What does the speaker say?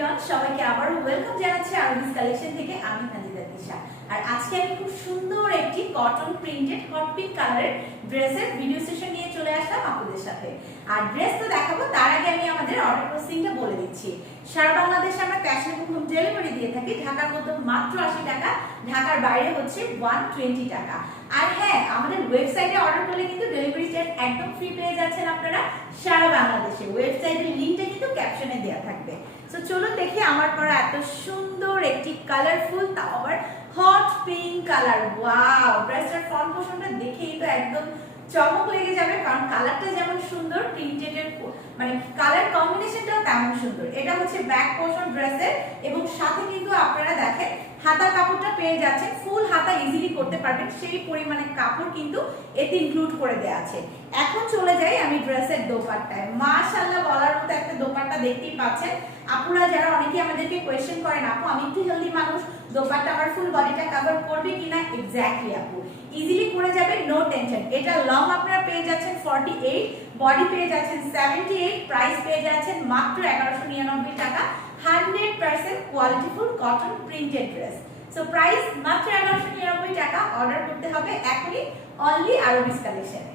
Everyone, সবাইকে আবার welcome জানাচ্ছি আরবিস কালেকশন থেকে। আমি নাজিদা তিশা। আর আজকে আমি খুব সুন্দর একটি কটন প্রিন্টেড হট পিঙ্ক কালারের ড্রেসের ভিডিও সেশন নিয়ে চলে আসলাম আপনাদের সাথে। আর ড্রেস তো দেখাবো, তার আগে আমি আমাদের অর্ডার প্রসেসিংটা বলে দিচ্ছি। সারা বাংলাদেশে আমরা ক্যাশ অন হোম ডেলিভারি দিয়ে থাকি। ঢাকার মধ্যে মাত্র 80 টাকা, ঢাকার বাইরে হচ্ছে 120 টাকা। আর হ্যাঁ, আমাদের ওয়েবসাইটে অর্ডার করলে কিন্তু ডেলিভারি চার্জ একদম ফ্রি পেয়ে যাচ্ছেন আপনারা সারা বাংলাদেশে। ওয়েবসাইটের লিংকটা কিন্তু ক্যাপশনে দেওয়া থাকবে। সো চলুন দেখি আমার পরা এত সুন্দর একটি কালারফুল, তাও আবার হট পিঙ্ক কালার। ওয়াও, ড্রেসটার ফ্রন্ট পোর্শনটা দেখেই তো একদম চমক লেগে যাবে, কারণ কালারটা যেমন সুন্দর, প্রিন্টেডের মানে কালার কম্বিনেশনটাও তেমন সুন্দর। এটা হচ্ছে ব্যাক পোর্শন ড্রেসের, এবং সাথে কিন্তু আপনারা দেখেন হাতার কাপড়টা পেয়ে যাচ্ছেন। ফুল হাতা ইজিলি করতে পারবেন, সেই পরিমাণে কাপড় কিন্তু এতে ইনক্লুড করে দেওয়া আছে। এখন চলে যাই আমি ড্রেসের দোপাট্টায়। মাশাআল্লাহ বলার মতো একটা দোপাট্টা দেখতেই পাচ্ছেন। আপুরা যারা অনেকে আমাদেরকে কোয়েশ্চেন করেন, আপু আমি একটু হেলদি মানুষ, দোপাট্টা আমার ফুল বডিটা কভার করবে কিনা? এক্স্যাক্টলি আপু, ইজিলি করে যাবে, নো টেনশন। এটা লং আপনারা পেয়ে যাচ্ছেন 48, বডি পেয়ে যাচ্ছেন 78, প্রাইস পেয়ে যাচ্ছেন মাত্র 1199 টাকা। 100% qualityful cotton printed dress. So price মাত্র 1199 টাকা। অর্ডার করতে হবে এখনই অনলি আরবিস কালেকশনে।